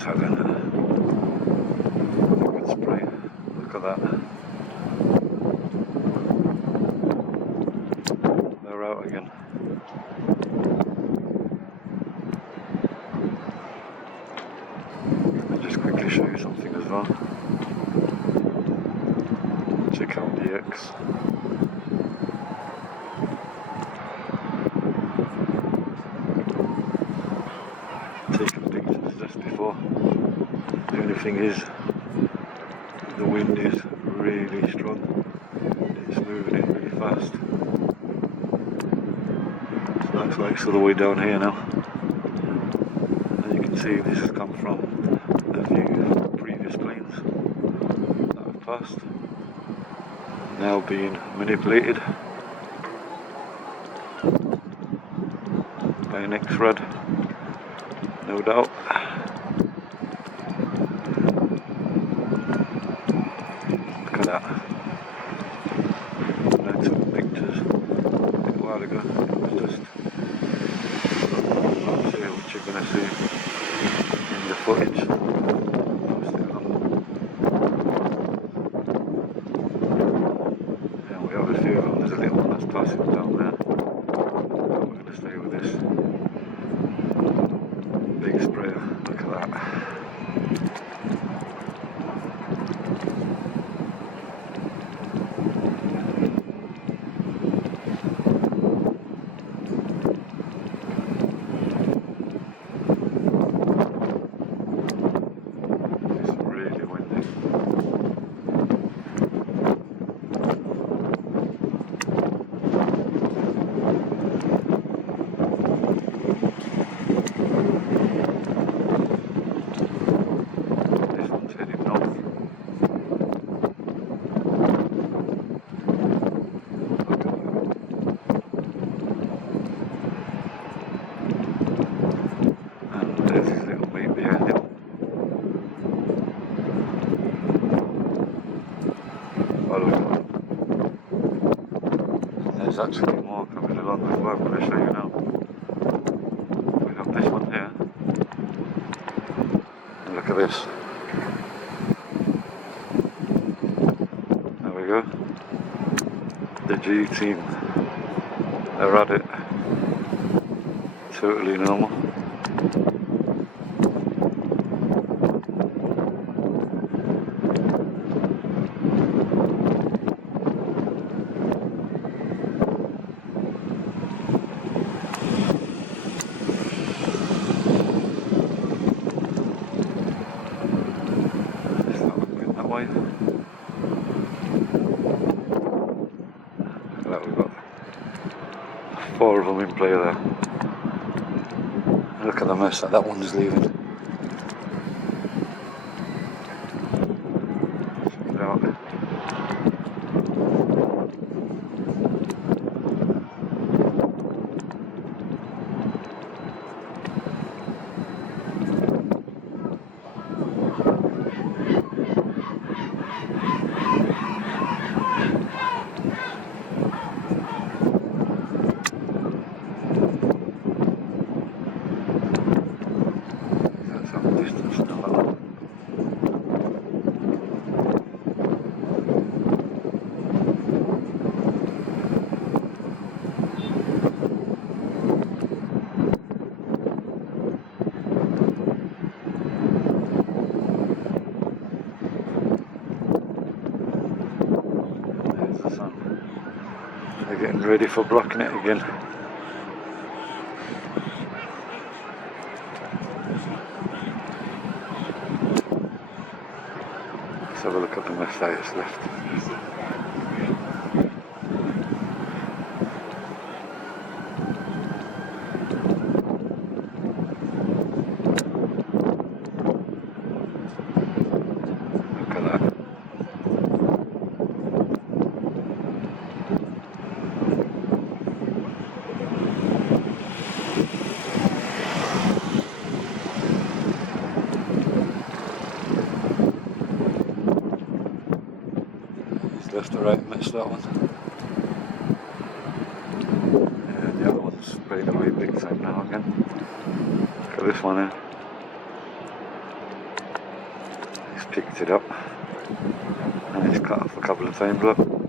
outside then. Good spray. Look at that. They're out again. I'll just quickly show you something as well. Check out the X. Taking pictures just before. The only thing is, the wind is really strong. It's moving in really fast. So that's like it's all the way down here now. And you can see this has come from a view of previous planes that have passed. Now being manipulated by an X-rad, no doubt. Look at that. I took pictures a little while ago. It was just, I'll see what you're going to see in the footage. Yeah, we have a few of them. There's a little one that's passing down there. But we're going to stay with this big sprayer. Look at that. There's actually more coming along as well, I'm going to show you now. We have this one here, and look at this. There we go. The G team, they're at it. Totally normal. Look at that, we've got 4 of them in play there. Look at the mess that one's leaving. Check it out. They're getting ready for blocking it again. Let's have a look at the mess that's left. Look at that. Left or right, missed that one. And the other one's sprayed away big time now again. Look at this one here. picked it up and it's cut off a couple of times, look.